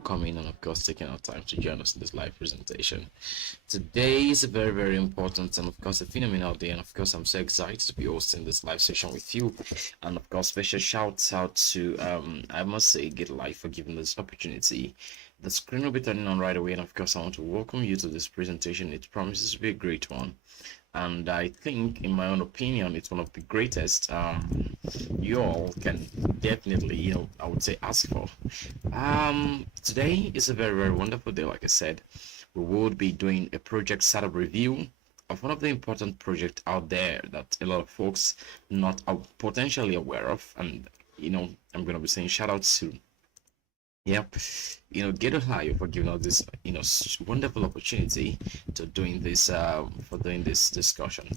coming and of course taking our time to join us in this live presentation. Today is a very important and of course a phenomenal day, and of course I'm so excited to be hosting this live session with you. And of course special shouts out to I must say GateLive for giving this opportunity. The screen will be turning on right away, and of course I want to welcome you to this presentation. It promises to be a great one, and I think in my own opinion it's one of the greatest you all can definitely, I would say, ask for. Today is a very wonderful day. Like I said, we will be doing a project setup review of one of the important projects out there that a lot of folks not are potentially aware of. And I'm going to be saying shout out to GateLive for giving us this wonderful opportunity to doing this for doing this discussion.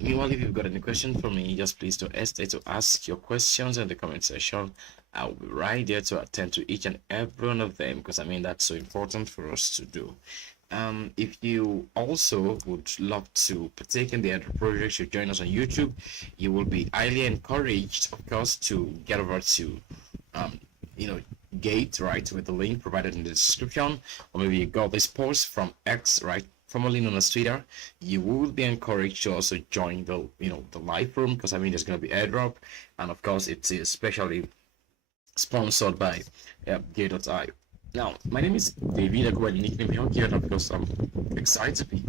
Meanwhile, if you've got any questions for me, just please don't hesitate to ask your questions in the comment section. I'll be right there to attend to each and every one of them, because I mean that's so important for us to do. If you also would love to partake in the other projects, you join us on YouTube, you will be highly encouraged, of course, to get over to Gate, right, with the link provided in the description, or maybe you got this post from X, right, formerly known as Twitter. You will be encouraged to also join the the live room, because I mean there's going to be airdrop, and of course it's especially sponsored by Gate.io. Now, my name is David, I go by the nickname here, and of course I'm excited to be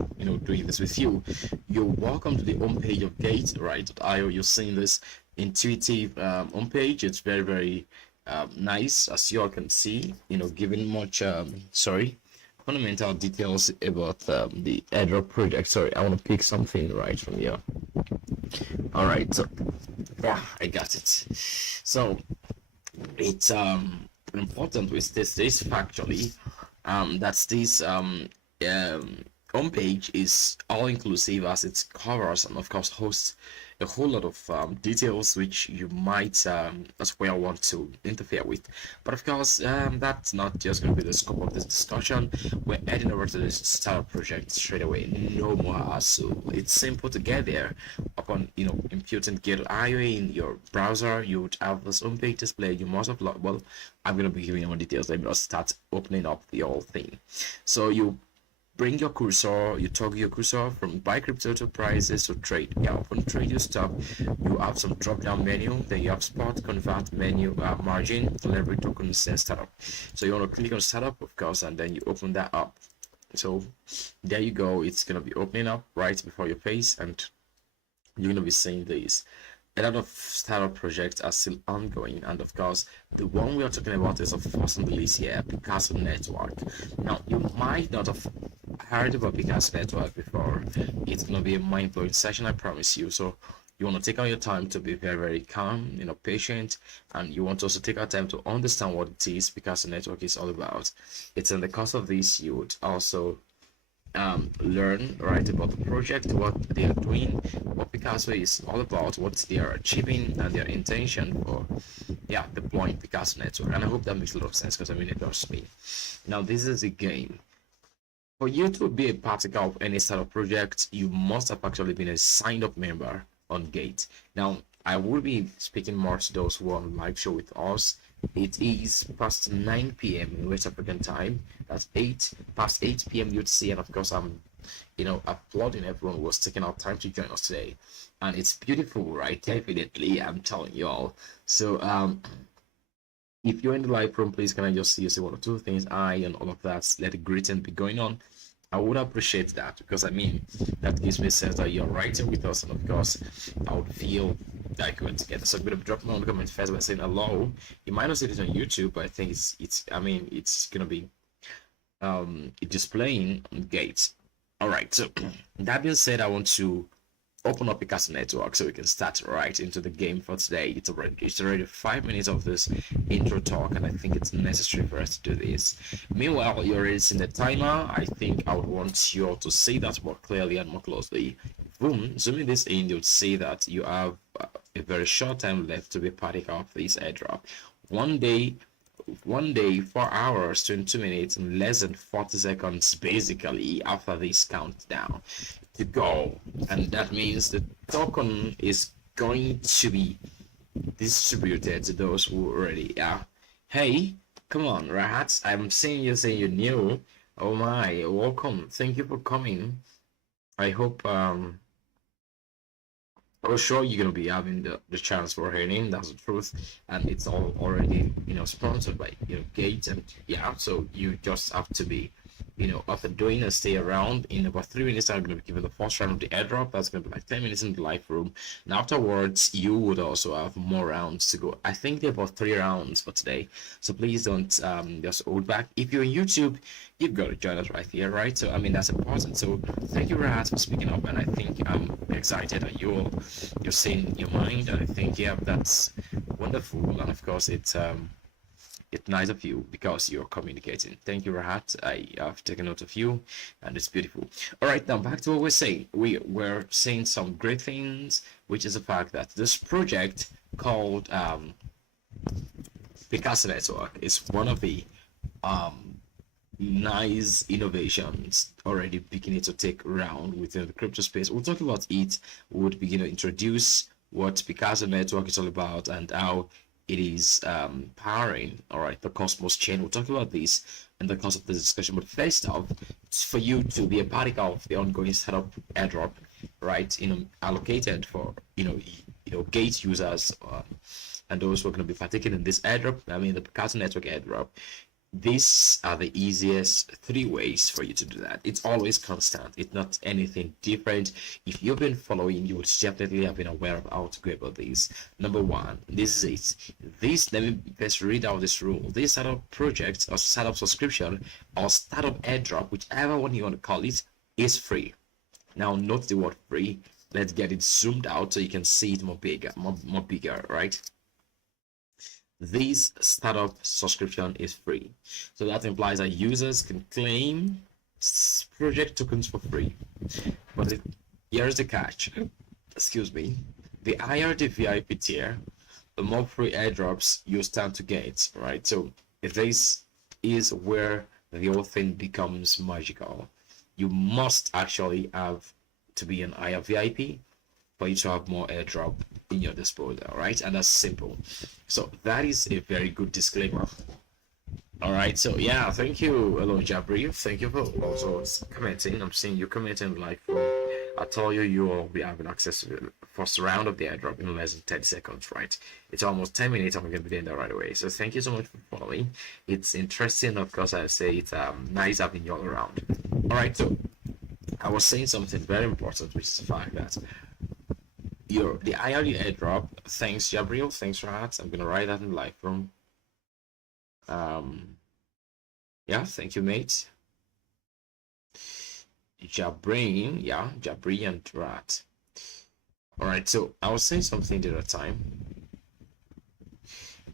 doing this with you. You're welcome to the homepage of Gate.io. You're seeing this intuitive homepage. It's very nice, as you all can see, giving much fundamental details about the airdrop project. Sorry, I want to pick something right from here. All right, so yeah, I got it. So it's important with this factually that this homepage is all inclusive, as it covers and of course hosts a whole lot of details which you might as well want to interfere with. But of course that's not just going to be the scope of this discussion. We're heading over to this startup project straight away. No more hassle. It's simple to get there. Upon imputing GateLive in your browser, you would have this homepage display. You must have well, I'm going to be giving you more details. Let me just start opening up the whole thing. So you bring your cursor, you toggle your cursor from buy crypto to prices to trade. Yeah, upon trade you stop, you have some drop down menu, then you have spot, convert, menu, margin, leverage, tokens, and startup. So you want to click on startup, of course, and then you open that up. So there you go, it's gonna be opening up right before your face, and you're gonna be seeing this. A lot of startup projects are still ongoing, and of course the one we are talking about is of course on the list here, Picasso network. Now you might not have heard about Picasso network before. It's gonna be a mind-blowing session, I promise you. So you want to take out your time to be very calm, patient, and you want to also take our time to understand what it is Picasso network is all about. It's in the course of this you would also learn right about the project, what they are doing, what Picasso is all about, what they are achieving, and their intention for deploying Picasso network. And I hope that makes a lot of sense, because I mean it does me. Now this is a game. For you to be a partaker of any startup project, you must have actually been a signed up member on Gate. Now I will be speaking more to those who are on the live show with us. It is past 9 p.m. in West African time. That's past 8 p.m. UTC, and of course I'm applauding everyone who was taking out time to join us today. And it's beautiful, right? Definitely, I'm telling you all. So if you're in the live room, please can I just see you say one or two things, and all of that, let the greeting be going on. I would appreciate that, because I mean that gives me a sense that you're writing with us, and of course I would feel like we're together. So I'm gonna drop down the comment first by saying hello. You might not see this on YouTube, but I think it's gonna be displaying on Gate. All right, so that being said, I want to open up Picasso network so we can start right into the game for today. It's already 5 minutes of this intro talk, and I think it's necessary for us to do this. Meanwhile, you're already seeing the timer. I think I would want you all to see that more clearly and more closely. Boom, zooming this in, you'll see that you have a very short time left to be partaker of this airdrop. One day, 4 hours, 22 minutes, and less than 40 seconds basically after this countdown to go. And that means the token is going to be distributed to those who already are. Hey, Come on, Rahat. I'm seeing you say you're new. Oh my, welcome. Thank you for coming. I hope I was sure you're gonna be having the chance for earning. That's the truth, and it's all already sponsored by Gate, and yeah. So you just have to be up and doing and stay around. In about 3 minutes, I'm gonna be giving the first round of the airdrop. That's gonna be like 10 minutes in the live room, and afterwards you would also have more rounds to go. I think there are about 3 rounds for today, so please don't just hold back. If you're on YouTube, you've got to join us right here, right? So I mean that's important. So thank you, Raz, for speaking up, and I think I'm excited that you're saying your mind, and I think yeah, that's wonderful, and of course it's nice of you because you're communicating. Thank you, Rahat. I have taken note of you, and it's beautiful. All right, now back to what we're saying. We were saying some great things, which is the fact that this project called Picasso Network is one of the nice innovations already beginning to take round within the crypto space. We'll talk about it. We'll begin to introduce what Picasso Network is all about and how it is powering all right the Cosmos chain. We'll talk about this in the course of the discussion, but first off, it's for you to be a particle of the ongoing startup airdrop, right? Allocated for Gate users and those who are going to be partaking in this airdrop. I mean the Picasso Network airdrop. These are the easiest 3 ways for you to do that. It's always constant. It's not anything different. If you've been following, you would definitely have been aware of how to go about this. Number one, this is it. Let me first read out this rule. This startup project or startup subscription or startup airdrop, whichever one you want to call it, is free. Now note the word free. Let's get it zoomed out so you can see it more bigger, right? This startup subscription is free, so that implies that users can claim project tokens for free. But here's the catch. Excuse me. The higher the VIP tier, the more free airdrops you stand to get, right? So this is where the whole thing becomes magical. You must actually have to be an higher VIP for you to have more airdrop in your disposal, right? And that's simple. So that is a very good disclaimer. All right, so yeah, thank you. Hello, Jabri. Thank you for also commenting. I'm seeing you commenting like I told you, you will be having access to the first round of the airdrop in less than 30 seconds, right? It's almost 10 minutes. I'm going to be doing that right away. So thank you so much for following. It's interesting. Of course, I say it's nice having you all around. All right, so I was saying something very important, which is the fact that the IRD airdrop. Thanks, Gabriel. Thanks for that. I'm gonna write that in the live room. Yeah, thank you, mate. Jabrin, yeah, Jabri and Rat. All right, so I was saying something the other time.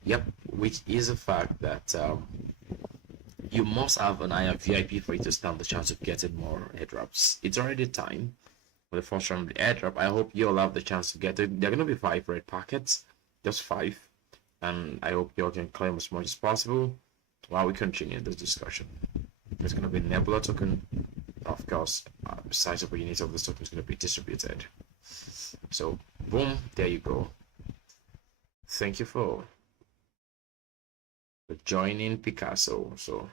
Yep, which is the fact that you must have an IR VIP for you to stand the chance of getting more airdrops. It's already time for the first round of the airdrop. I hope you'll have the chance to get it. There are gonna be 5 red packets, just 5, and I hope you all can claim as much as possible while we continue this discussion. There's gonna be a Nebula token, of course. Besides the units of this token is gonna be distributed. So boom, there you go. Thank you for joining Picasso. So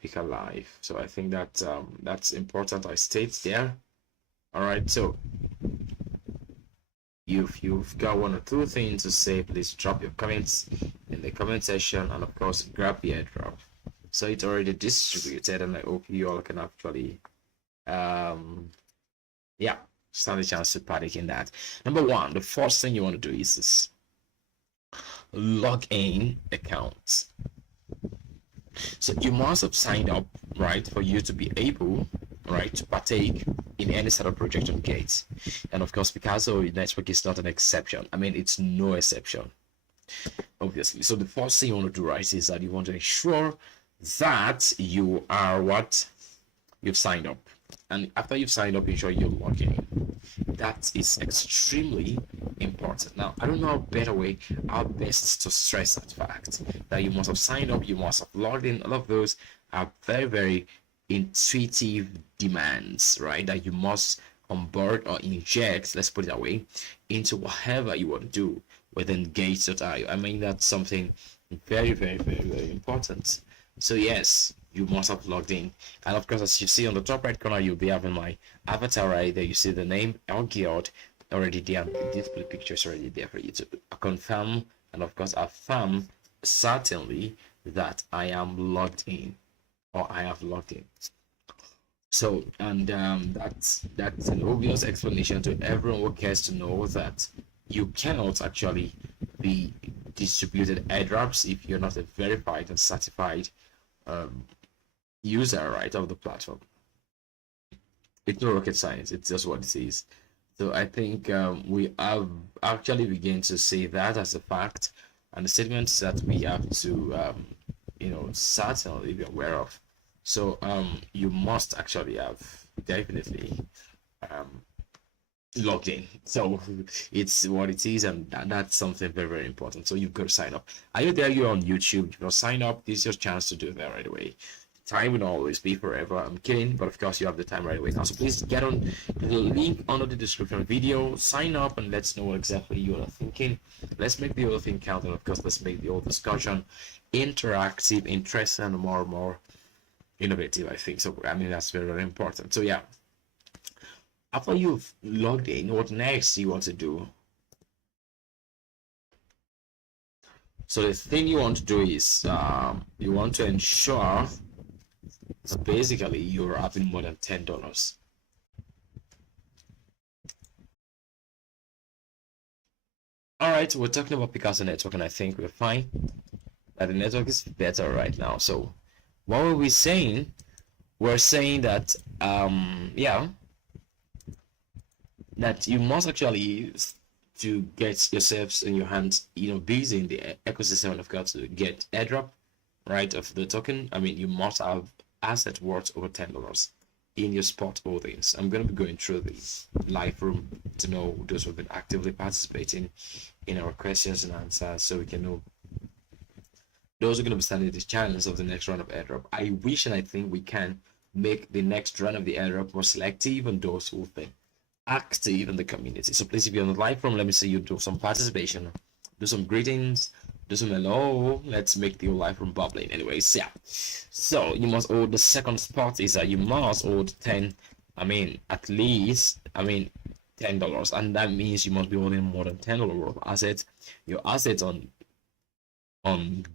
PICA Live. So I think that that's important. I state there. All right. So you've got 1 or 2 things to say, please drop your comments in the comment section, and of course grab the airdrop. So it's already distributed, and I hope you all can actually yeah, stand a chance to partake in that. Number 1, the first thing you want to do is this: log in accounts. So you must have signed up, right, for you to be able, right, to partake in any startup project on Gates. And of course, Picasso Network is not an exception. I mean, it's no exception, obviously. So the first thing you want to do, right, is that you want to ensure that you are what you've signed up. And after you've signed up, ensure you're logging in. That is extremely important. Now, I don't know how best to stress that fact that you must have signed up, you must have logged in. All of those are very, very intuitive demands, right? That you must onboard or inject, let's put it that way, into whatever you want to do within Gates.io. I mean, that's something Very, very, very, very important. So yes, you must have logged in. And of course, as you see on the top right corner, you'll be having my avatar right there. You see the name Elgiod already there, and the display picture is already there for you to confirm and of course affirm certainly that I am logged in or I have logged in. So, and that's an obvious explanation to everyone who cares to know that you cannot actually be distributed airdrops if you're not a verified and certified um, user, right, of the platform. It's no rocket science. It's just what it is. So I think we have actually begun to see that as a fact, and the statements that we have to, certainly be aware of. So you must actually have definitely um, logged in. So it's what it is, and that's something very, very important. So you've got to sign up. Are you there? You're on YouTube. You know, sign up. This is your chance to do that right away. Time will always be forever. I'm kidding, but of course you have the time right away now. So please get on the link under the description video, sign up, and let's know what exactly you are thinking. Let's make the whole thing count, and of course let's make the whole discussion interactive, interesting, and more innovative. I think so. I mean that's very, very important. So yeah, after you've logged in, what next you want to do? So the thing you want to do is you want to ensure so basically you're having more than $10. All right, we're talking about Picasso network, and I think we're fine. That the network is better right now. So what were we saying? We're saying that yeah, that you must actually to get yourselves in your hands, busy in the ecosystem, and of course to get airdrop, right, of the token. I mean, you must have asset worth over $10 in your spot holdings. I'm going to be going through the live room to know those who've been actively participating in our questions and answers, so we can know those are going to be standing the challenge of the next round of airdrop. I wish and I think we can make the next run of the airdrop more selective on those who've been active in the community. So please, if you're on the live room, let me see you do some participation, do some greetings, do some hello. Let's make the live room bubbling. Anyways, yeah. So you must hold the second spot is that you must hold 10. I mean, at least $10, and that means you must be holding more than $10 worth of assets. Your assets on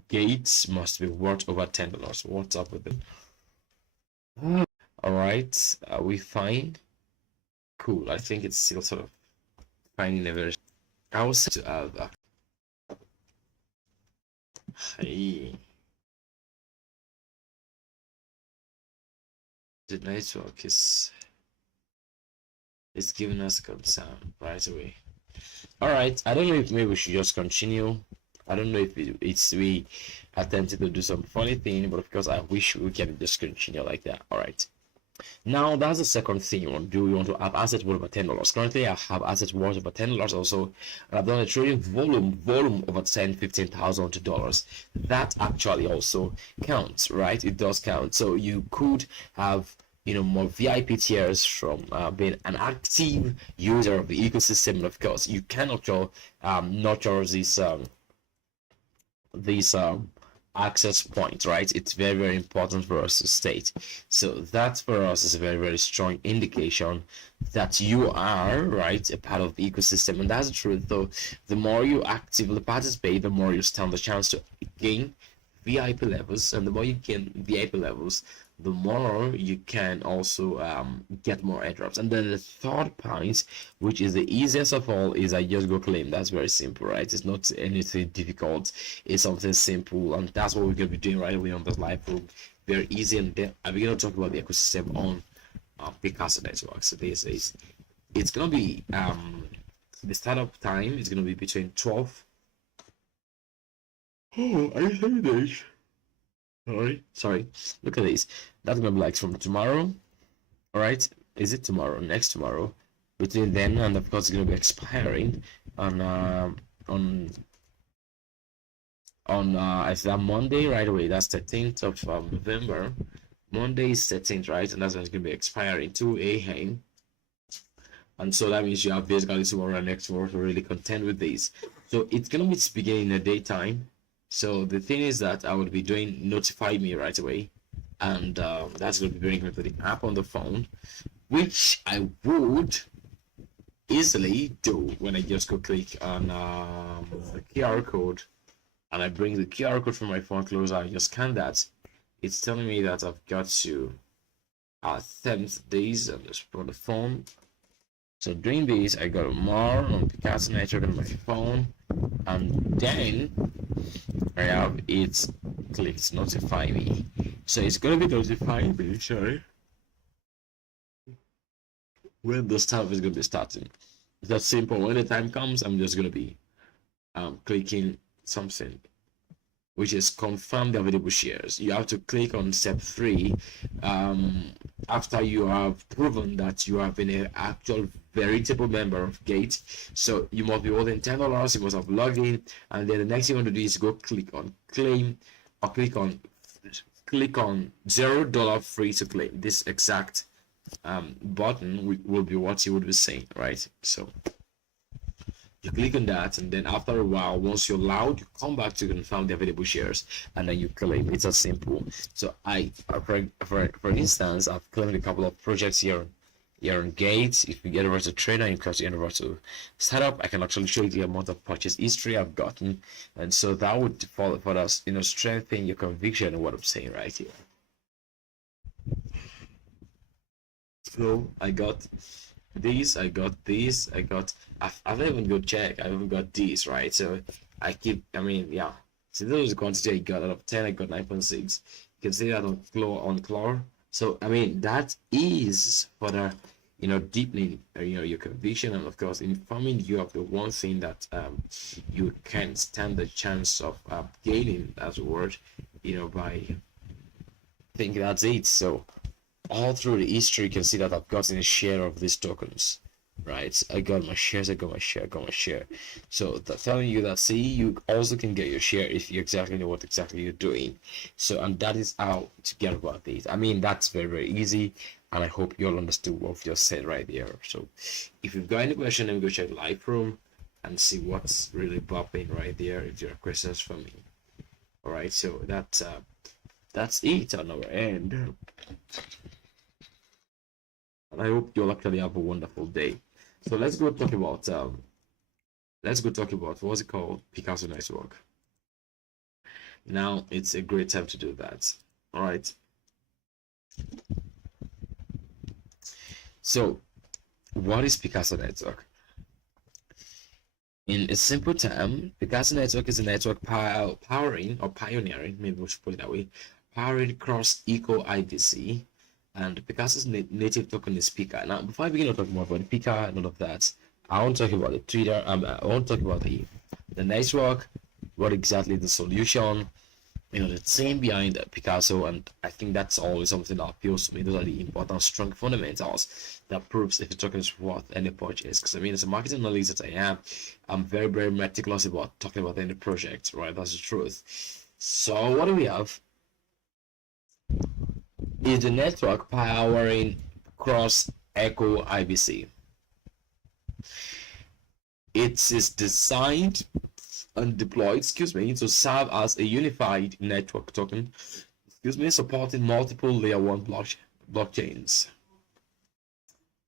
Gates must be worth over $10. What's up with it? All right, are we fine? Cool. I think it's still sort of finding a very. I was to have. Hey. The network is giving us concern right away. All right. I don't know if maybe we should just continue. I don't know if it's we attempted to do some funny thing, but of course I wish we can just continue like that. All right. Now that's the second thing you want to do. You want to have assets worth over $10. Currently, I have assets worth over $10 also, and I've done a trading volume over $15,000. That actually also counts, right? It does count. So you could have more VIP tiers from being an active user of the ecosystem, and of course you can nurture these access points, right? It's very, very important for us to state. So that for us is a very, very strong indication that you are right a part of the ecosystem, and that's the truth. Though the more you actively participate, the more you stand the chance to gain VIP levels, and the more you gain VIP levels, the more you can also get more airdrops. And then the third point, which is the easiest of all, is I just go claim. That's very simple, right? It's not anything difficult. It's something simple, and that's what we're gonna be doing right away on the live room. Very easy, and then I'm gonna talk about the ecosystem on Picasso network. So this is it's gonna be the startup time is gonna be between 12. Oh, I hate this. Sorry. Look at this. That's gonna be like from tomorrow. All right. Is it tomorrow? Next tomorrow. Between then and of course it's gonna be expiring on it's that Monday right away. That's 13th of November. Monday is 13th, right? And that's when it's gonna be expiring 2 a.m. And so that means you have basically tomorrow and next tomorrow to really contend with these. So it's gonna be beginning in the daytime. So the thing is that I would be doing notify me right away, and that's going to be bringing me to the app on the phone, which I would easily do when I just go click on the QR code, and I bring the QR code from my phone closer. I just scan that. It's telling me that I've got to 10th days on the phone. So doing this, I got more on Picasso network on my phone, and then I have it clicked notify me. So it's gonna be notifying me, sorry, when the stuff is gonna be starting. That's simple. When the time comes, I'm just gonna be clicking something, which is confirm the available shares. You have to click on step 3 after you have proven that you have been an actual veritable member of Gate. So you must be holding $10, you must have logged in, and then the next thing you want to do is go click on claim, or click on $0 free to claim. This exact button will be what you would be saying, right? So you click on that, and then after a while, once you're allowed, you come back to confirm the available shares, and then you claim. It's as simple. So for instance, I've claimed a couple of projects here on Gate. If you get over to Trader, you can get over to Startup, I can actually show you the amount of purchase history I've gotten, and so that would for us, strengthen your conviction in what I'm saying right here. So I got these, I got these, I've even got check, I even got these, right? So I mean, yeah. So this was the quantity I got out of 10, I got 9.6. You can see that on Clore. So I mean, that is for the deepening your conviction, and of course informing you of the one thing that you can stand the chance of gaining as a word, by thinking that's it. So all through the history, you can see that I've gotten a share of these tokens, right? I got my shares, I got my share. So that's telling you that, see, you also can get your share if you exactly know what exactly you're doing. So, and that is how to get about it. I mean, that's very, very easy, and I hope you all understood what I've just said right there. So if you've got any question, then go check Live Room and see what's really popping right there if there are questions for me. All right, so that's it on our end. And I hope you'll actually have a wonderful day. So let's go talk about what's it called, Picasso network. Now it's a great time to do that. All right. So what is Picasso network? In a simple term, Picasso network is a network powering or pioneering, maybe we should put it that way, powering cross eco IBC. And Picasso's native token is PICA. Now, before I begin to talk more about the PICA and all of that, I want to talk about the Twitter. I want to talk about the network, what exactly the solution, the team behind Picasso, and I think that's always something that appeals to me. Those are the important, strong fundamentals that proves if the token is worth any purchase. Because I mean, as a marketing analyst that I am, I'm very, very meticulous about talking about any project, right? That's the truth. So what do we have? Is the network powering cross echo IBC. It is designed and deployed, to serve as a unified network token, supporting multiple layer 1 blockchains.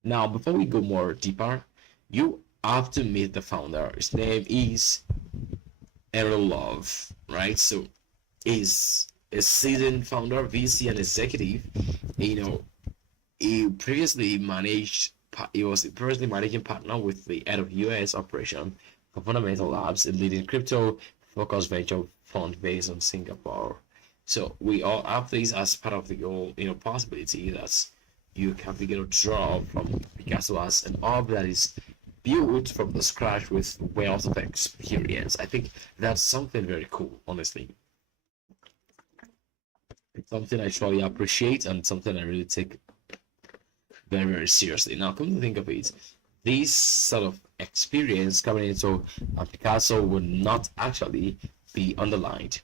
Now, before we go more deeper, you have to meet the founder. His name is Errol Love, right? So is a seasoned founder, VC, and executive. He previously was previously managing partner with the head of US operation for Fundamental Labs, a leading crypto-focused venture fund based in Singapore. So we all have this as part of the whole, possibility that you can begin to draw from Picasso as an orb that is built from the scratch with wealth of experience. I think that's something very cool, honestly. It's something I truly appreciate and something I really take very, very seriously. Now, come to think of it, this sort of experience coming into Picasso would not actually be underlined.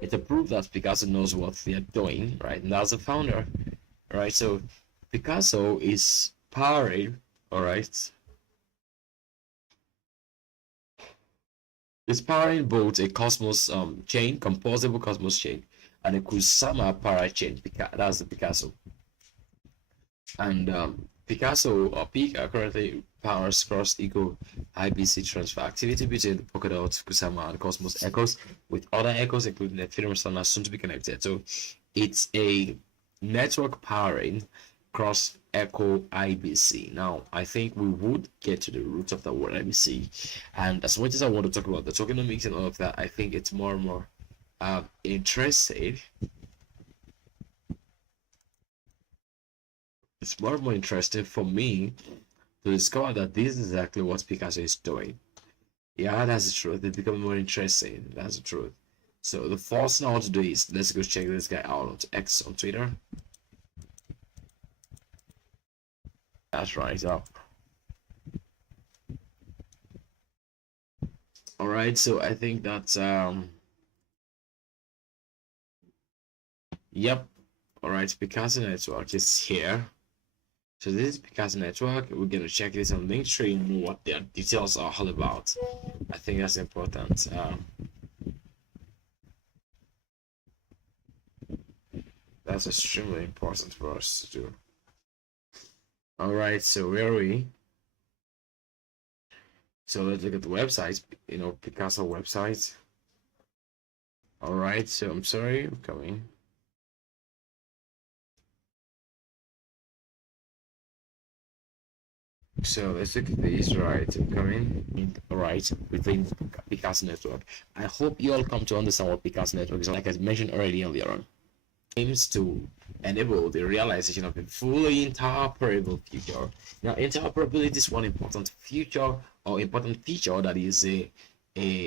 It's a proof that Picasso knows what they're doing, right? And that's the founder, right? So Picasso is powering, all right, It's powering both a Cosmos chain, composable Cosmos chain, and a Kusama parachain. That's the Picasso. And Picasso or PICA currently powers cross-echo IBC transfer activity between the Polkadot, Kusama, and Cosmos echoes, with other echoes, including Ethereum Solana, soon to be connected. So it's a network powering cross echo IBC. Now, I think we would get to the root of the word IBC. And as much as I want to talk about the tokenomics and all of that, I think it's more and more interesting. It's more and more interesting for me to discover that this is exactly what Picasso is doing. Yeah, that's the truth. It's becoming more interesting. That's the truth. So the first thing I want to do is let's go check this guy out on X on Twitter. That's right. So, all right. So I think that's yep. All right. Picasso Network is here. So this is Picasso Network. We're gonna check this on Linktree and know what their details are all about. I think that's important. That's extremely important for us to do. All right, so where are we? So let's look at the website, Picasso website. All right, so I'm sorry, I'm coming. So let's look at this, right? I'm coming. All right, within Picasso Network. I hope you all come to understand what Picasso Network is. Like I mentioned already earlier on, aims to enable the realization of a fully interoperable future. Now, interoperability is one important feature or important feature that is a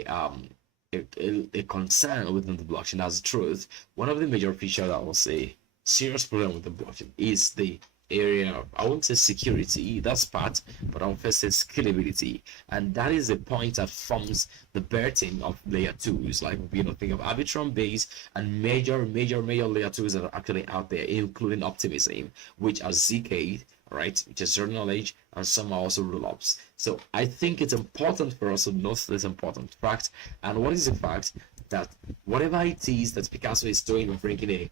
um a concern within the blockchain. That's the truth. One of the major features that was a serious problem with the blockchain is the area of, I won't say security, that's part, but I'll first say scalability. And that is the point that forms the burden of layer twos. Like, think of Arbitrum base and major layer twos that are actually out there, including Optimism, which are ZK, right, which is zero knowledge, and some are also roll-ups. So I think it's important for us to note this important fact. And what is the fact? That whatever it is that Picasso is doing of bringing a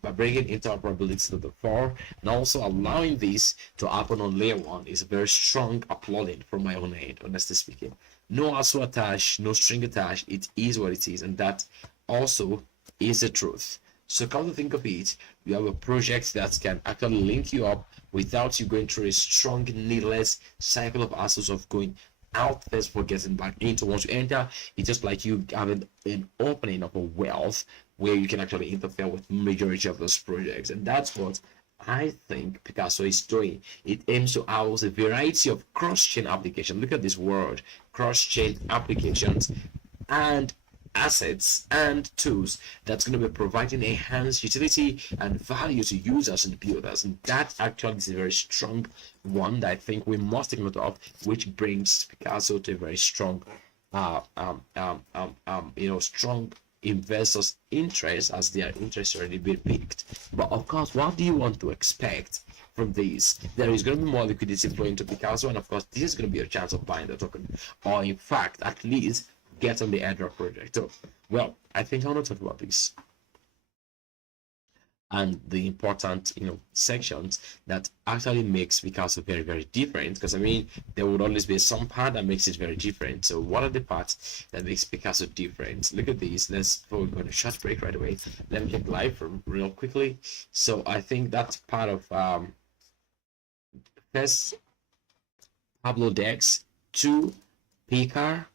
by bringing interoperability to the fore and also allowing this to happen on layer one is a very strong applauding from my own end, honestly speaking. No ASO attached, no string attached, it is what it is, and that also is the truth. So come to think of it, you have a project that can actually link you up without you going through a strong, needless cycle of hassles of going out first for getting back into. Once you enter, it's just like you having an opening of a wealth where you can actually interfere with majority of those projects. And that's what I think Picasso is doing. It aims to house a variety of cross-chain applications. Look at this word, cross-chain applications and assets and tools that's going to be providing enhanced utility and value to users and builders. And that actually is a very strong one that I think we must take note of, which brings Picasso to a very strong strong investors' interest, as their interest already been picked. But of course, what do you want to expect from this? There is going to be more liquidity flowing to Picasso, and of course, this is going to be a chance of buying the token, or in fact, at least get on the airdrop project. So, well, I think I want to talk about this and the important sections that actually makes Picasso very, very different, because I mean there would always be some part that makes it very different. So what are the parts that makes Picasso different? Look at these. We're going to short break right away. Let me get live from real quickly. So I think that's part of first Pablo Dex, 2 PICA,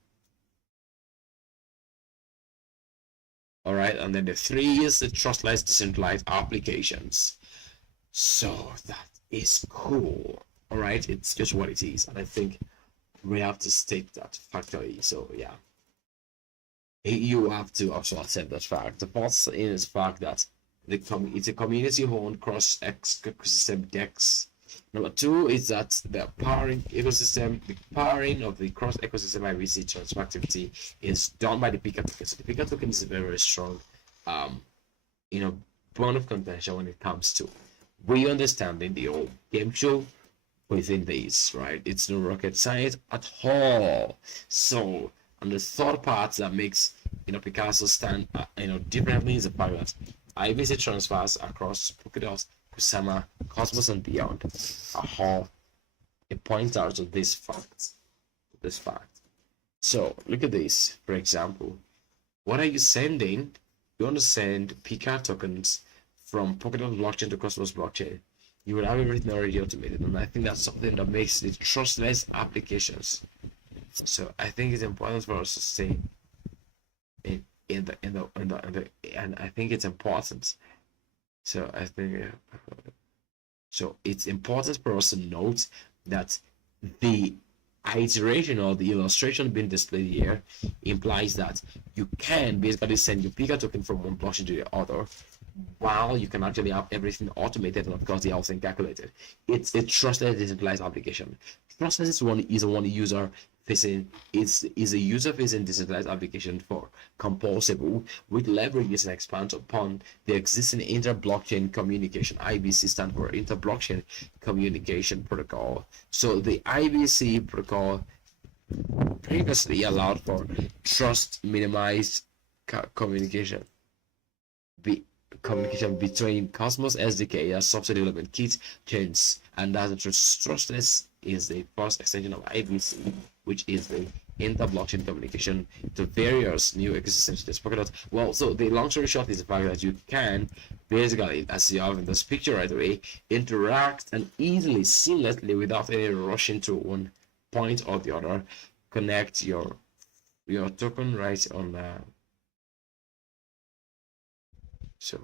all right, and then the 3 is the trustless decentralized applications. So that is cool. All right, it's just what it is, and I think we have to state that factually. So yeah, you have to also accept that fact. The first is the fact that it's a community-owned cross-ecosystem DEX. Number 2 is that the powering of the cross-ecosystem IBC transfer activity is done by the PICA token. So the PICA token is a very, very strong, bone of contention when it comes to we understanding the old game show within these, right? It's no rocket science at all. So And the third part that makes Picasso stand differently is the fact that IBC transfers across Polkadot, Kusama, Cosmos, and beyond are all a pointer to this fact. So look at this. For example, what are you sending? You want to send PICA tokens from Polkadot blockchain to Cosmos blockchain. You will have everything already automated, and I think that's something that makes it trustless applications. So I think it's important for us to stay and I think it's important. So I think so it's important for us to note that the iteration or the illustration being displayed here implies that you can basically send your PICA token from one blockchain to the other, while you can actually have everything automated and of course the whole thing calculated. It's a trustless decentralized application. Trustless is one user facing is a user facing decentralized application for composable, which leverages and expands upon the existing inter-blockchain communication. IBC stands for inter-blockchain communication protocol. So the IBC protocol previously allowed for trust minimized communication between Cosmos SDK as software development kit chains, and that trustless is the first extension of IBC, which is the inter-blockchain communication to various new ecosystems. Well, so the long story short is the fact that you can basically, as you have in this picture right away, interact and easily, seamlessly, without any rushing to one point or the other, connect your token right on so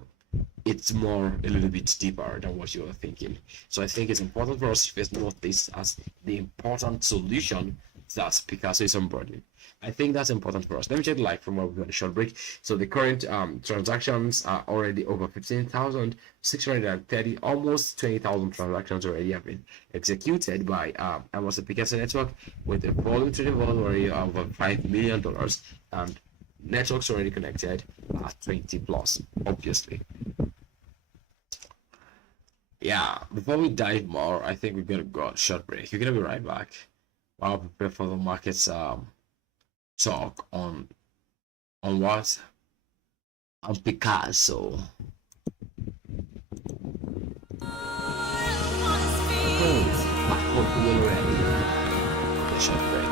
it's a little bit deeper than what you are thinking. So I think it's important for us to first note this as the important solution that Picasso is onboarding. I think that's important for us. Let me check the live from where we're going to short break. So the current transactions are already over 15,630, almost 20,000 transactions already have been executed by the Picasso network, with a trading volume already of over $5 million, and networks already connected at 20 plus, obviously. Yeah, before we dive more, I think we're gonna go on a short break. You're gonna be right back while I prepare for the markets talk on what? On Picasso. Back when we're ready. The short break.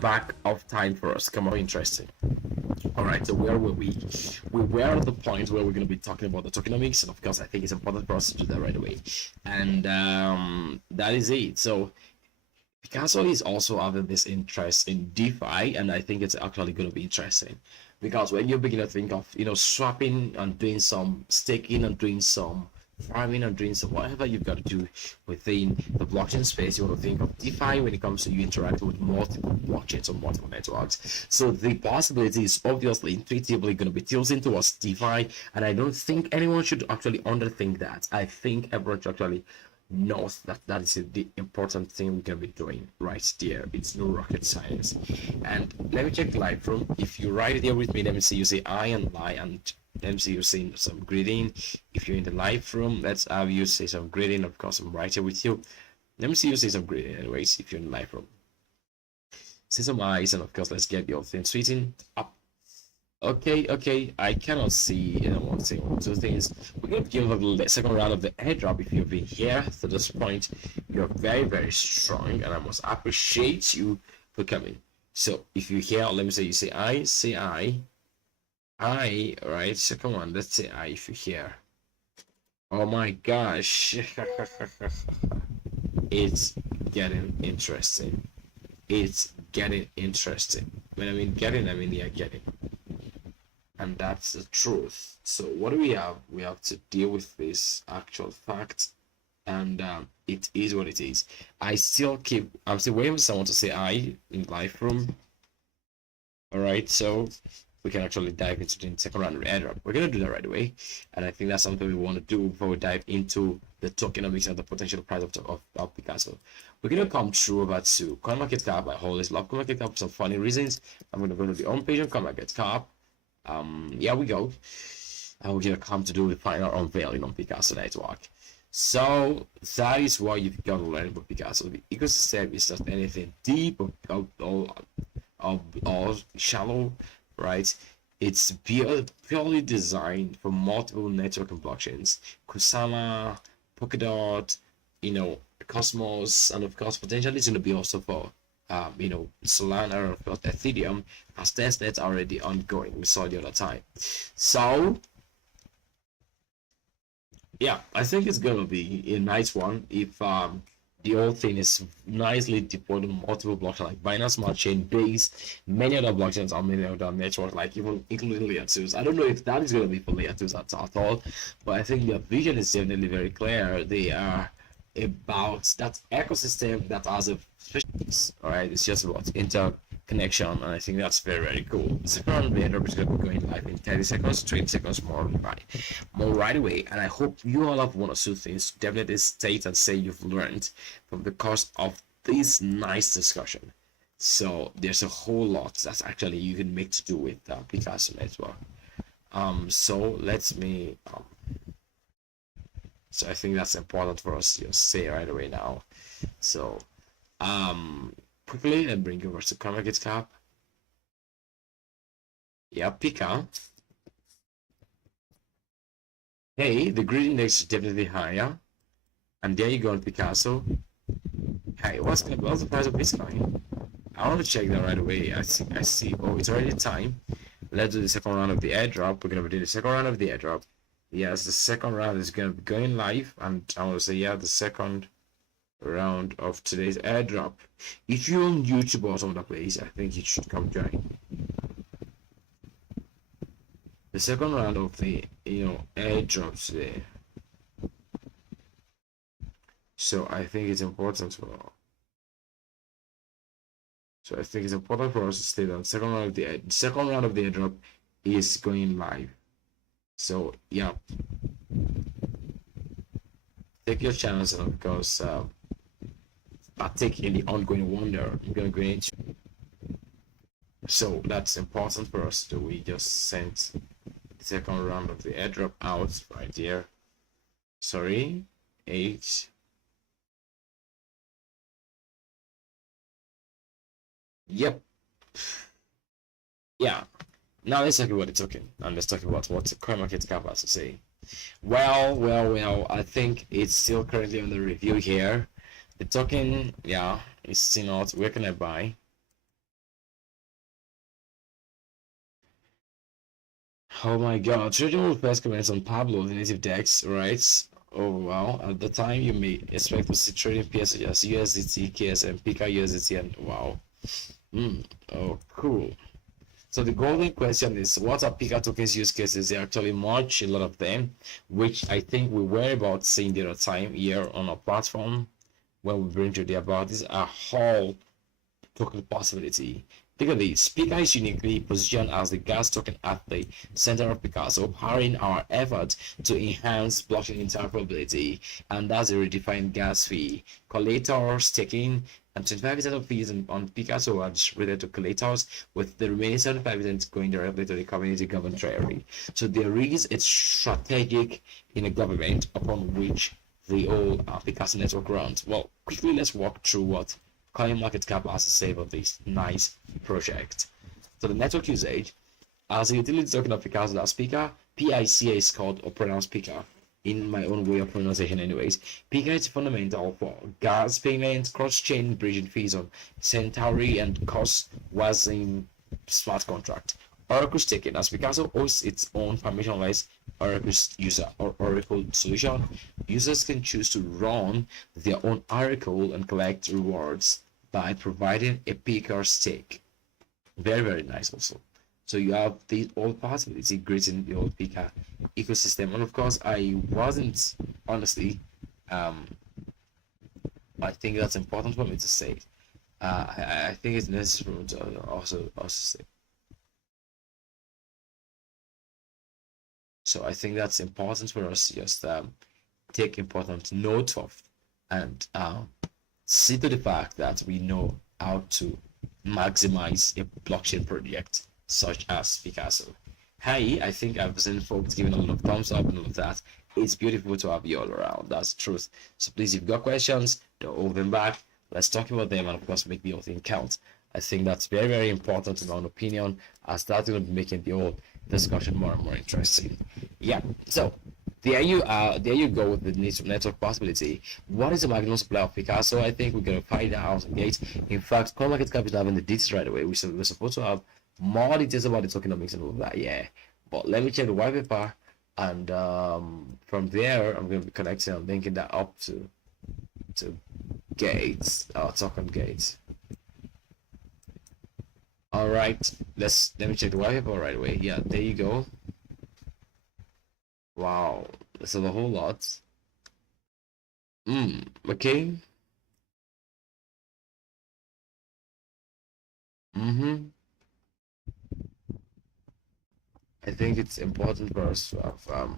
Back of time for us. Come on, interesting. All right, so where were we? We were at the point where we're going to be talking about the tokenomics, and of course, I think it's important for us to do that right away. And that is it. So Picasso is also having this interest in DeFi, and I think it's actually going to be interesting, because when you begin to think of swapping and doing some staking and doing some farming and doing some whatever you've got to do within the blockchain space, you want to think of DeFi when it comes to you interacting with multiple blockchains or multiple networks. So the possibility is obviously intuitively going to be tilting towards DeFi, and I don't think anyone should actually underthink that. I think everyone should actually knows that that is the important thing we can be doing right there. It's no rocket science. And let me check live room. If you write it here with me, let me see you say I and lie, and let me see you saying some greeting. If you're in the live room, let's have you say some greeting. Of course, I'm right here with you. Let me see you say some greeting anyways if you're in the live room. Say some eyes, and of course, let's get your thing tweeting up. Okay, I cannot see one thing or two things. We're going to give a second round of the airdrop. If you've been here to this point, you're very, very strong, and I must appreciate you for coming. So if you're here, let me say you say I, all right, so come on, let's say I if you're here. Oh my gosh. It's getting interesting. It's getting interesting. When I mean getting, I mean yeah, getting. And that's the truth. So what do we have? We have to deal with this actual fact, and it is what it is. I'm still waiting for someone to say I in live room. All right, so we can actually dive into the second round of airdrop. We're gonna do that right away, and I think that's something we want to do before we dive into the tokenomics and the potential price of Picasso. We're gonna come through over to CoinMarketCap. I always love CoinMarketCap for some funny reasons. I'm gonna go to the home page of CoinMarketCap. Here we go. And we're gonna come to do the final unveiling on Picasso network. So that is what you've got to learn about Picasso. The ecosystem is not anything deep or shallow, right? It's purely designed for multiple networking blockchains. Kusama, Polkadot, Cosmos, and of course potentially it's going to be also for Solana or of course Ethereum, as testnets are already ongoing. We saw the other time. So yeah, I think it's gonna be a nice one if the whole thing is nicely deployed on multiple blockchains like Binance Smart Chain, Base, many other blockchains on many other networks, like even including layer twos. I don't know if that is gonna be for layer twos at all, but I think their vision is definitely very clear. They are about that ecosystem that has a special, all right, it's just about interconnection, and I think that's very, very cool. The second round of the airdrop is going to be going live in 30 seconds, 20 seconds more right away, and I hope you all have one or two things definitely state and say you've learned from the course of this nice discussion. So there's a whole lot that actually you can make to do with Picasso network. So let me so I think that's important for us to say right away now. So quickly and bring you over to CoinMarketCap. Yeah, PICA. Hey, the grid index is definitely higher. And there you go on Picasso. Hey, what's the price of Bitcoin? I want to check that right away. I see. Oh, it's already time. Let's do the second round of the airdrop. We're gonna do the second round of the airdrop. Yes, the second round is gonna be going live, and I want to say yeah, the second round of today's airdrop. If you're on YouTube or some other place, I think you should come join. The second round of the airdrop today. So I think it's important for. So I think it's important for us to state that the second round of the airdrop is going live. So yeah, take your chance and of course partake in the ongoing wonder I'm gonna go into. So that's important for us. So we just sent the second round of the airdrop out right there. Sorry, 8. Yep. Yeah. Now let's talk about the token, and let's talk about what CoinMarketCap has to say. Well, I think it's still currently under review here. The token, yeah, it's still not. Where can I buy? Oh my god, trading will first commence on Pablo, the native DEX, right? Oh wow, at the time you may expect to see trading pairs such as USDT, KSM, PICA USDT, and wow. Oh, cool. So the golden question is, what are PICA tokens use cases? There are actually a lot of them, which I think we were about seeing the other time here on our platform when we bring to the about this a whole token possibility. Think of this, PICA is uniquely positioned as the gas token at the center of Picasso, powering our effort to enhance blockchain interoperability, and that's a redefined gas fee, collator staking, and 25% of fees on Picasso are distributed to collectors, with the remaining 75% going directly to the community government treasury. So there is a strategic in a government upon which the whole Picasso network runs. Well, quickly let's walk through what CoinMarketCap has to say about this nice project. So the network usage, as a utility token of Picasso as PICA, PICA is called or pronounced PICA in my own way of pronunciation anyways. PICA is fundamental for gas payments, cross-chain bridging fees on Centauri, and cost was in smart contract. Oracle staking, as Picasso hosts its own permissionless Oracle user or Oracle solution, users can choose to run their own Oracle and collect rewards by providing a picker stake. Very, very nice also. So you have the all possibility great in the old PICA ecosystem. And of course, I wasn't honestly, um, I think that's important for me to say. I think it's necessary to also say. So I think that's important for us to just take important note of and see to the fact that we know how to maximize a blockchain project such as Picasso. Hey, I think I've seen folks giving a lot of thumbs up and all of that. It's beautiful to have you all around. That's the truth. So please, if you've got questions, don't hold them back. Let's talk about them and of course make the whole thing count. I think that's very, very important in my own opinion, as that's going to be making the whole discussion more and more interesting. Yeah, so there you go with the network possibility. What is the maximum supply of Picasso? I think we're gonna find out on Gate. In fact, Coin Market Cap is having the details right away. We're supposed to have more details about the tokenomics and all of that, yeah. But let me check the white paper, and from there I'm gonna be connecting and linking that up to Gates, token Gates. All right, let me check the white paper right away. Yeah, there you go. Wow, that's a whole lot. Okay. Mm-hmm. I think it's important for us to have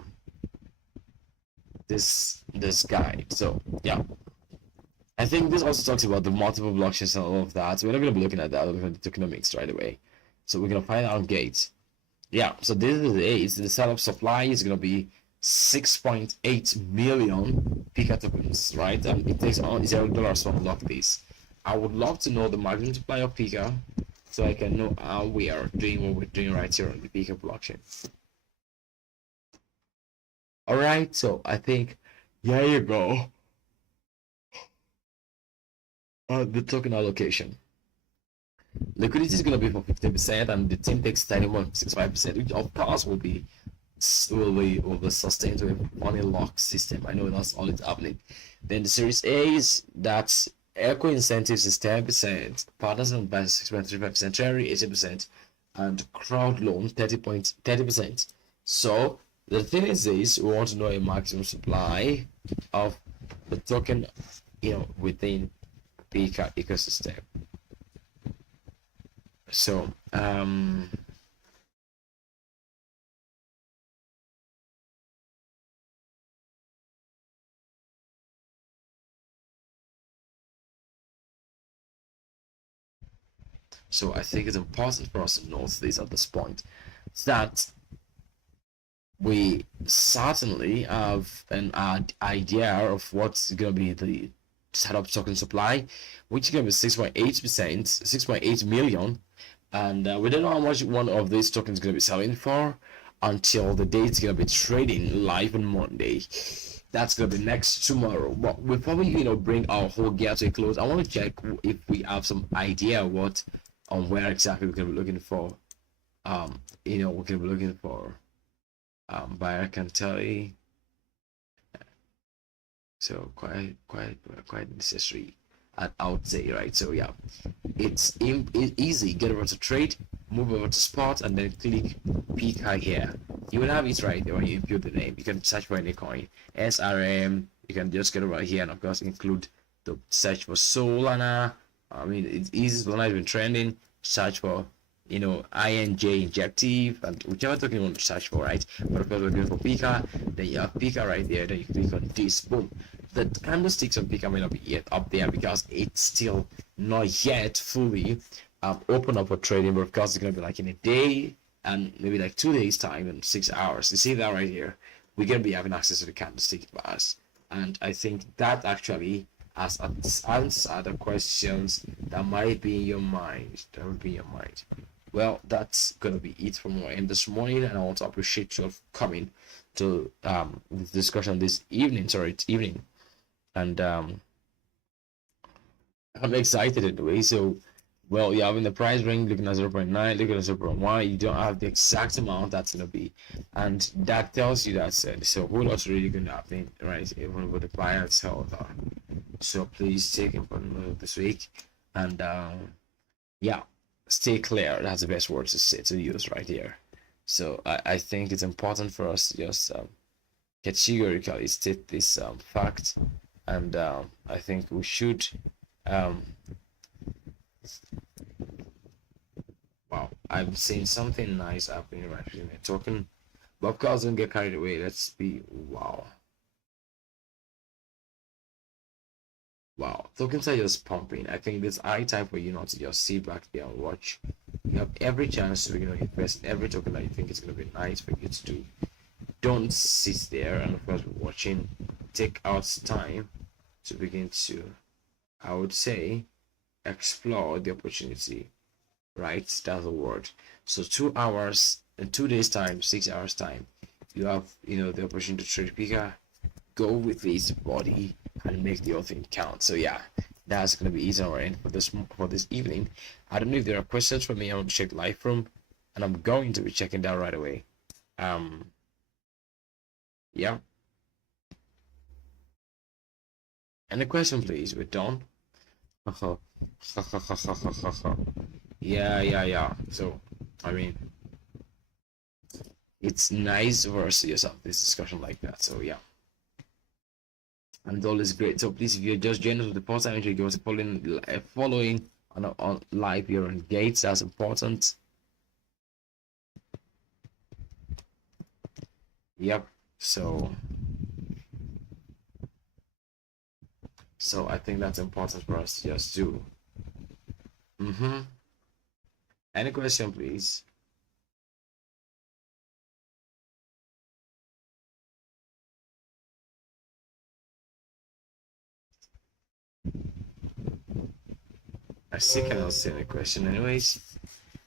this guide. So yeah, I think this also talks about the multiple blockchains and all of that. So we're not gonna be looking at that. We're looking at the tokenomics right away. So we're gonna find out Gate. Yeah. So this is the startup supply is gonna be 6.8 million PICA tokens, right? And it takes on $0 to unlock this. I would love to know the maximum supply of PICA so I can know how we are doing what we're doing right here on the PICA blockchain. All right, so I think there you go. The token allocation. Liquidity is going to be for 50%, and the team takes 31.65%, which of course will be sustained to a money lock system. I know that's all it's happening. Then the Series A is that's Echo incentives is 10%, partners and advisors 6.35%, treasury 80%, and crowd loan 30%. So the thing is this: we want to know a maximum supply of the token, within PICA ecosystem. So so I think it's important for us to note this at this point, that we certainly have an idea of what's going to be the setup token supply, which is going to be 6.8%, 6.8 million. And we don't know how much one of these tokens is going to be selling for until the day it's going to be trading live on Monday. That's going to be next tomorrow. But we'll probably, bring our whole gear to a close. I want to check if we have some idea what on where exactly we're going to be looking for. We're going to be looking for buyer can tell you. So quite necessary, I would say, right? So yeah, it's easy. Get over to trade, move over to spot, and then click PICA here. You will have it right when you input the name. You can search for any coin, SRM. You can just get over here and of course include the search for Solana. I mean, it's easy. Solana has been trending. Search for INJ injective and whichever token you want to search for, right? But of course we're going for PICA, then you have PICA right there, then you click on this, boom. The candlesticks of PICA may not be yet up there because it's still not yet fully open up for trading, but of course it's going to be like in a day and maybe like 2 days time and 6 hours. You see that right here? We're going to be having access to the candlestick bars, and I think that actually has answered the questions that might be in your mind. Well, that's gonna be it from my end this morning, and I want to appreciate you for coming to this discussion this evening. Sorry, it's evening, and I'm excited anyway. So well, you're having the price range looking at 0.9, looking at 0.1, you don't have the exact amount that's going to be. And that tells you that there's a whole lot really going to happen, right? Even with the buyer itself. So please take it for this week. And yeah, stay clear. That's the best word to say to use right here. So I think it's important for us to just categorically state this fact. And I think we should wow, I'm seeing something nice happening right here. Talking, but of course, don't get carried away. Let's be wow, wow. Tokens are just pumping. I think this high time for you not to just sit back there and watch. You have every chance to invest in every token that you think is going to be nice for you to do. Don't sit there and of course be watching. Take out time to begin to, I would say, explore the opportunity. Right, that's the word. So 2 hours in 2 days time, 6 hours time, you have the opportunity to trade PICA. Go with this body and make the whole thing count. So yeah, that's gonna be easy on our end for this evening. I don't know if there are questions for me. I'm gonna check live room, and I'm going to be checking that right away. Yeah. Any question, please? We're done. Yeah. So, I mean, it's nice for us to just have this discussion like that. So yeah, and it's always great. So please, if you're just joining us for the first time, you guys following on live here on Gates. That's important. Yep. So I think that's important for us to just do. Any question, please? I still cannot see any question anyways.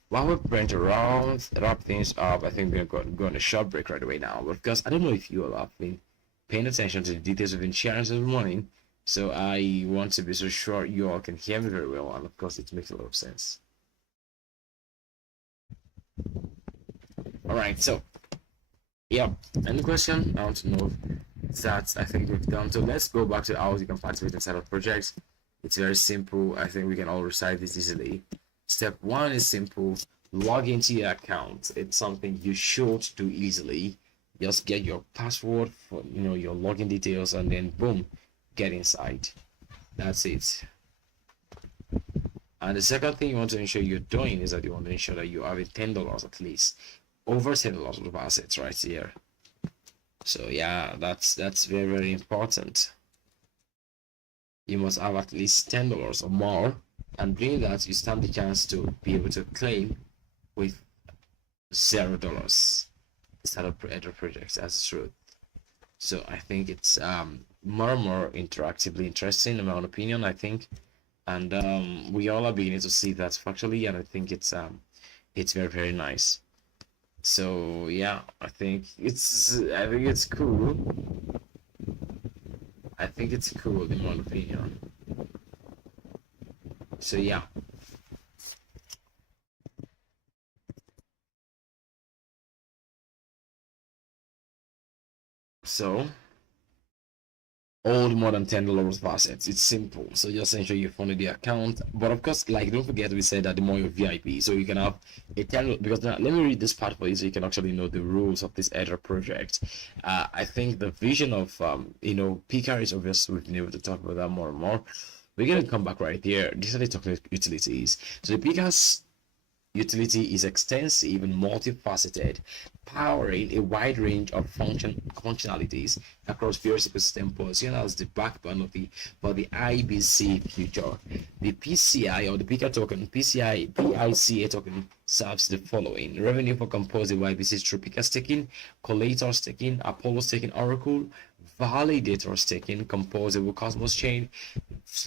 While we're going to wrap things up, I think we're going to go on a short break right away now. But because I don't know if you all have been paying attention to the details of insurance this morning, so I want to be so sure you all can hear me very well, and of course it makes a lot of sense. All right, so yeah, any question? I want to know that I think we've done. So let's go back to how you can participate in startup projects. It's very simple. I think we can all recite this easily. Step one is simple. Log into your account. It's something you should do easily. Just get your password for your login details, and then boom, get inside. That's it. And the second thing you want to ensure you're doing is that you want to ensure that you have $10 at least, over $10 of assets right here. So yeah, that's very important. You must have at least $10 or more, and doing that, you stand the chance to be able to claim with $0 Startup Airdrop projects as truth. So I think it's more and more interactively interesting in my own opinion, I think, and we all are beginning to see that factually, and I think it's very nice. So yeah, I think it's cool. I think it's cool in my opinion. So yeah. So hold more than $10 of assets. It's simple. So just ensure you funded the account. But of course, like don't forget we said that the more you're VIP, so you can have a 10 because now, let me read this part for you so you can actually know the rules of this airdrop project. I think the vision of PICA is obvious. We've been able to talk about that more and more. We're gonna come back right here. These are the talking utilities. So the PICA's utility is extensive and multifaceted, powering a wide range of functionalities across various ecosystem positioned as the backbone of the IBC future. The PCI or the PICA token, PICA token serves the following: revenue for composite YBCs through PICA staking, collator staking, Apollo staking, Oracle, validator staking, composable Cosmos chain,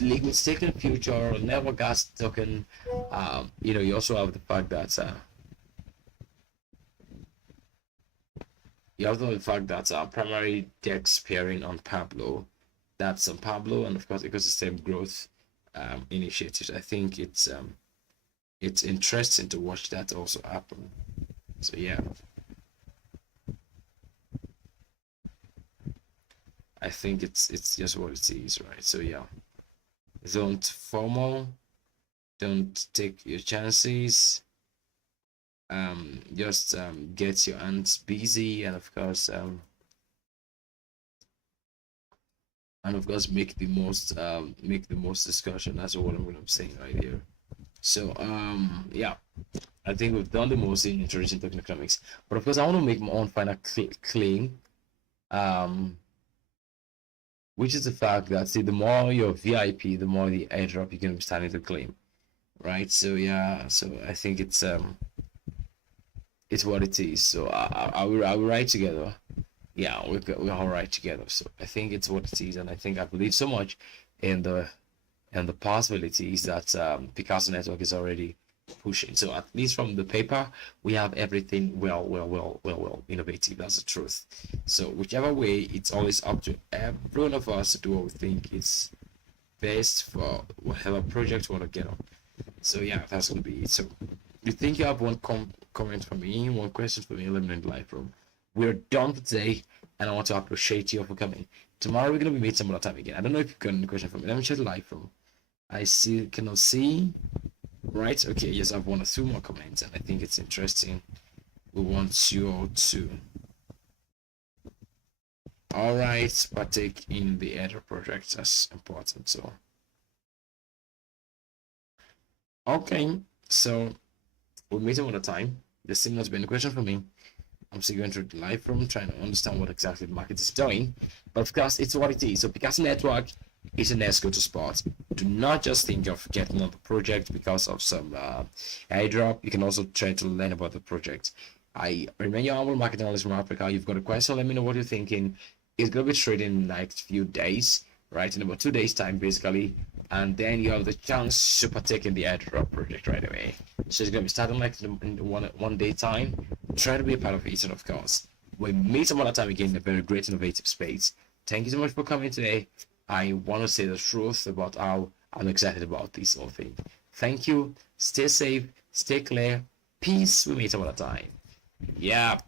liquid staking future, network gas token. You also have the fact that primary DEX pairing on Pablo. That's on Pablo, and of course ecosystem growth initiatives. I think it's it's interesting to watch that also happen. So yeah, I think it's just what it is, right? So yeah, don't FOMO, don't take your chances. Just get your hands busy, and of course make the most discussion. That's what I'm saying right here. So yeah, I think we've done the most in introducing tokenomics. But of course, I want to make my own final claim, um, which is the fact that see, the more you're VIP, the more the airdrop you're gonna be starting to claim, right? So yeah, so I think it's what it is. So I will write together. Yeah, we're all right together. So I think it's what it is, and I believe so much in the possibilities that Picasso network is already pushing. So at least from the paper, we have everything well innovative. That's the truth. So whichever way, it's always up to every one of us to do what we think is best for whatever project we want to get on. So yeah, that's gonna be it. So you think you have one comment for me, one question for me? Let me know in the live room. We're done for today, and I want to appreciate you for coming. Tomorrow we're gonna be meeting some other time again. I don't know if you've got any question for me. Let me check the live room. I cannot see. Right? Okay, yes, I've one or two more comments, and I think it's interesting. We want you all to, all right, partake in the other projects. That's important. So, okay, so we'll meet another time. There still not been a question for me. I'm still going through the live room, trying to understand what exactly the market is doing. But of course, it's what it is. So Picasso Network is an go-to spot. Do not just think of getting on the project because of some airdrop. You can also try to learn about the project. I remain your humble market analyst from Africa. You've got a question, let me know what you're thinking. It's going to be trading in like a few days, right? In about 2 days' time, basically. And then you have the chance to partake in the airdrop project right away. So it's going to be starting like in one day time. Try to be a part of it, and of course, we meet some other time again in a very great innovative space. Thank you so much for coming today. I want to say the truth about how I'm excited about this whole thing. Thank you. Stay safe. Stay clear. Peace. We meet some other time. Yeah.